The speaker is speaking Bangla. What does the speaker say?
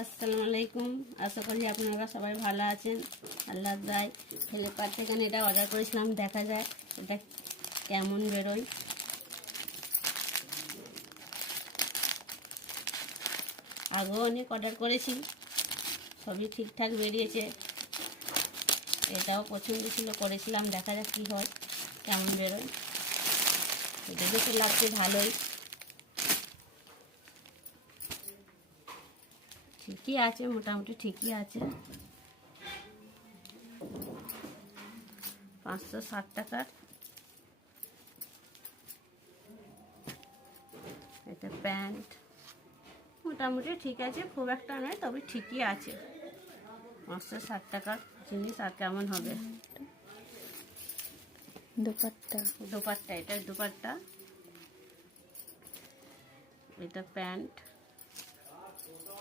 আসসালামু আলাইকুম। আশা করি আপনারা সবাই ভালো আছেন। আল্লাহ দায় ফ্লিপকার্ট থেকে এটা অর্ডার করেছিলাম, দেখা যায় এটা কেমন বেরোয়। আগেও অনেক অর্ডার করেছি, সবই ঠিকঠাক বেরিয়েছে। এটাও পছন্দ ছিল, করেছিলাম, দেখা যাক কী হয়, কেমন বেরোয়। দেখে তো লাগছে ভালোই, ঠিকই আছে, মোটামুটি ঠিকই আছে। 560 টাকার এটা প্যান্ট, মোটামুটি ঠিক আছে, খুব একটা নয়, তবে ঠিকই আছে। 560 টাকার জিনিস আর কেমন হবে। দোপাট্টা, এটা দোপাট্টা, এটা প্যান্ট।